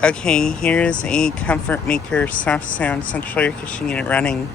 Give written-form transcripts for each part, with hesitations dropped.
Okay, here is a Comfortmaker SoftSound central air conditioning unit running.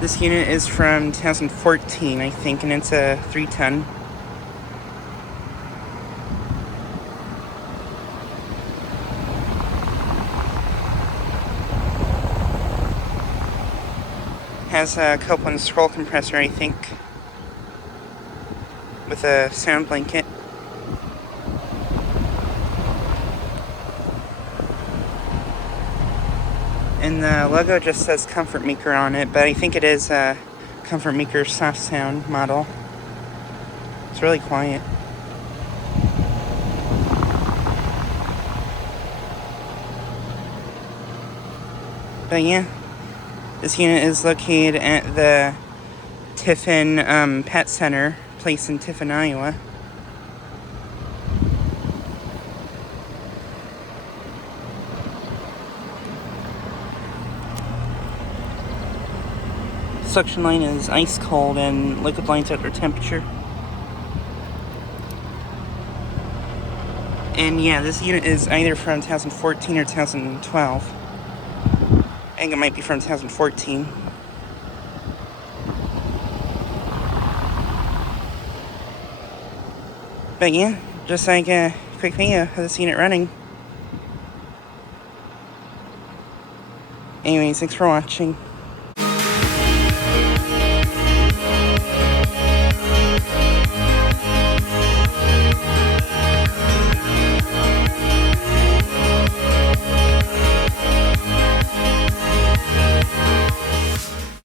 This unit is from 2014, I think, and it's a 3-ton. Has a Copeland scroll compressor, I think, with a sound blanket. And the logo just says Comfortmaker on it, but I think it is a Comfortmaker SoftSound model. It's really quiet. But yeah, this unit is located at the Tiffin Pet Center place in Tiffin, Iowa. Suction line is ice cold and liquid lines at their temperature. And yeah, this unit is either from 2014 or 2012. I think it might be from 2014. But yeah, just like a quick video of this unit running. Anyways, thanks for watching.